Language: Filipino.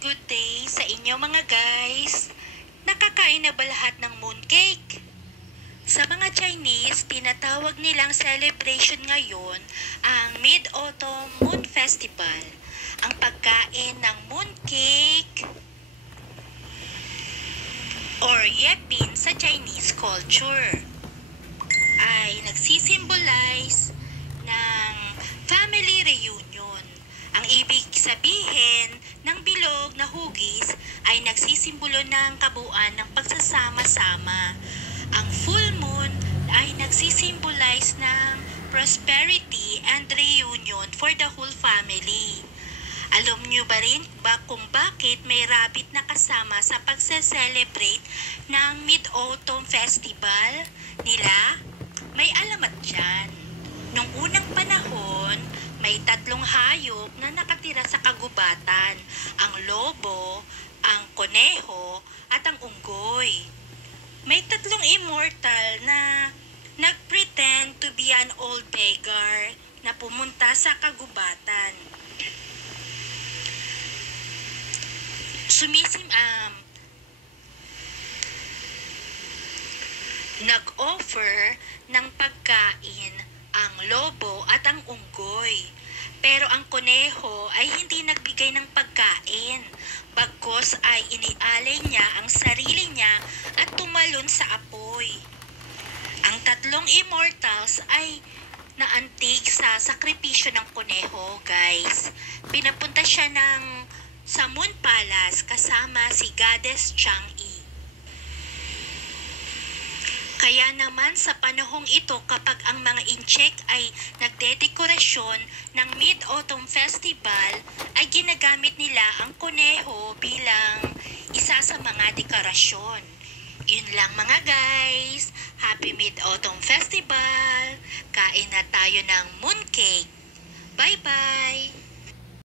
good day sa inyo mga guys. Nakakain na ba lahat ng mooncake? Sa mga Chinese, tinatawag nilang celebration ngayon ang Mid-Autumn Moon Festival. Ang pagkain ng mooncake or yepin sa Chinese culture ay nagsisimbolize ng family reunion. Ang ibig sabihin ng bilog na hugis ay nagsisimbolo ng kabuuan ng pagsasama-sama. Ang full moon ay nagsisimbolize ng prosperity and reunion for the whole family. Alam nyo ba rin kung bakit may rabbit na kasama sa pagse-celebrate ng Mid-Autumn Festival nila? May alamat dyan. Nung unang panahon, may 3 hayop na nakatira sa kagubatan, ang lobo, ang koneho, at ang unggoy. May 3 immortal na nagpretend to be an old beggar na pumunta sa kagubatan. Nag-offer ng pagkain ang lobo at ang unggoy. Pero ang koneho ay hindi nagbigay ng pagkain. Bagkus ay inialay niya ang sarili niya at tumalon sa apoy. Ang 3 immortals ay naantig sa sakripisyo ng koneho, guys. Pinapunta siya sa Moon Palace kasama si Goddess Chang'e. Kaya naman sa panahong ito, kapag ang mga incheck ay nagdedekorasyon ng Mid-Autumn Festival, ay ginagamit nila ang koneho bilang isa sa mga dekorasyon. Yun lang mga guys. Happy Mid-Autumn Festival! Kain na tayo ng mooncake. Bye-bye!